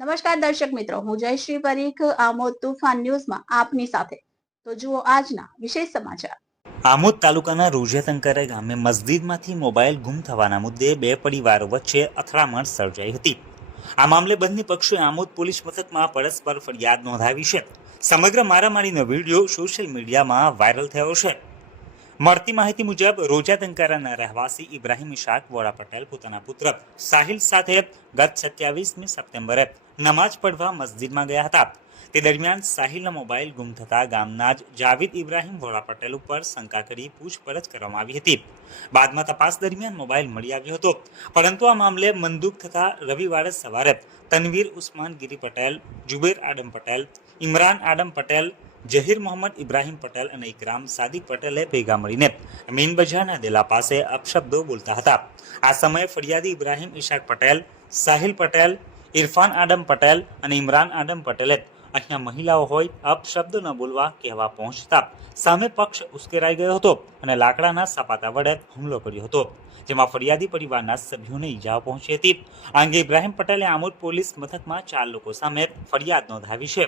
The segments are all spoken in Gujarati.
નમસ્કાર દર્શક મિત્રો, હું જયશ્રી પરીખ, આમોદ તુફાન ન્યૂઝમાં આપની સાથે. તો જુઓ આજના વિશેષ સમાચાર. આમોદ તાલુકાના રોજેતંકરે ગામે મસ્જિદમાંથી મોબાઈલ ગુમ થવાના મુદ્દે બે પરિવારો વચ્ચે અથડામણ સર્જાઈ હતી. આ મામલે બંને પક્ષોએ આમોદ પોલીસ મથકમાં પરસ્પર ફરિયાદ નોંધાવી છે. સમગ્ર મારામારીનો વીડિયો સોશિયલ મીડિયામાં વાયરલ થયો છે. મળતી માહિતી મુજબ રોજા તંકારાના રહેવાસી ઇબ્રાહિમ ઇશાક વોરા પટેલ પોતાના પુત્ર સાહિલ સાથે ગત સત્યાવીસમી સપ્ટેમ્બરે નમાઝ પઢવા મસ્જિદમાં ગયા હતા. તે દરમિયાન સાહિલનો મોબાઈલ ગુમ થતા ગામના જ જાવિદ ઇબ્રાહિમ વોરા પટેલ ઉપર શંકા કરી પૂછપરછ કરવામાં આવી હતી. બાદમાં તપાસ દરમિયાન મોબાઈલ મળી આવ્યો હતો. પરંતુ આ મામલે મંદુક થતા રવિવારે સવારે તનવીર ઉસ્માન ગીરી પટેલ, જુબેર આડમ પટેલ, ઇમરાન આડમ પટેલ જહીર મોહમ્મદ ઇબ્રાહિમ પટેલ અને ઇકરામ સાદિક પટેલે ભેગા મળીને મીન બજારના દેલા પાસે અપશબ્દો બોલતા હતા. આ સમયે ફરિયાદી ઇબ્રાહીમ ઇશાક પટેલ, સાહિલ પટેલ, ઇરફાન આડમ પટેલ અને ઇમરાન આડમ પટેલે અહીંયા મહિલાઓ હોય અપશબ્દ ન બોલવા કહેવા પહોંચતા. સામે પક્ષ ઉશ્કેરાઈ ગયો હતો અને લાકડાના સપાતા વડે હુમલો કર્યો હતો, જેમાં ફરિયાદી પરિવારના સભ્યોને ઈજાઓ પહોંચી હતી. આ અંગે ઇબ્રાહીમ પટેલે આમોદ પોલીસ મથકમાં ચાર લોકો સામે ફરિયાદ નોંધાવી છે.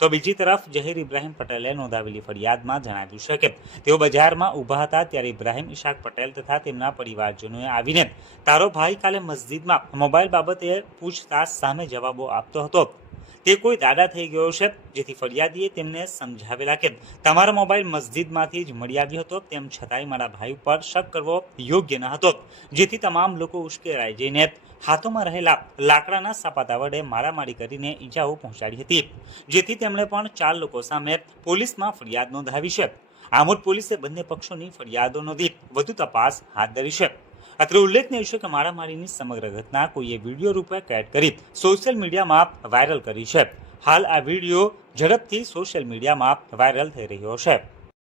તો બીજી તરફ જહીર ઇબ્રાહીમ પટેલે નોંધાવેલી ફરિયાદમાં જણાવ્યું છે કે તેઓ બજારમાં ઊભા હતા ત્યારે ઇબ્રાહિમ ઇશાક પટેલ તથા તેમના પરિવારજનોએ આવીને, તારો ભાઈ કાલે મસ્જિદમાં, મોબાઈલ બાબતે પૂછતાછ સામે જવાબો આપતો હતો. તે કોઈ દાદા થઈ ગયો છે, જેથી ફરિયાદીએ તેમને સમજાવેલા કે તમારો મોબાઈલ મસ્જિદમાંથી જ મળી આવ્યો હતો, તેમ છતાંય મારા ભાઈ ઉપર શક કરવો યોગ્ય ન હતો, જેથી તમામ લોકો ઉશ્કેરાઈ જઈને હાથોમાં રહેલા લાકડાના સપાતા વડે મારામારી કરીને ઈજાઓ પહોંચાડી હતી, જેથી તેમણે પણ ચાર લોકો સામે પોલીસમાં ફરિયાદ નોંધાવી છે. આમોદ પોલીસે બંને પક્ષોની ફરિયાદો નોંધી વધુ તપાસ હાથ ધરી છે. અત્રે ઉલ્લેખનીય છે કે મારામારીની સમગ્ર ઘટના કોઈએ વીડિયો રૂપે કેદ કરી સોશિયલ મીડિયામાં વાયરલ કરી છે. હાલ આ વીડિયો ઝડપથી સોશિયલ મીડિયામાં વાયરલ થઈ રહ્યો છે.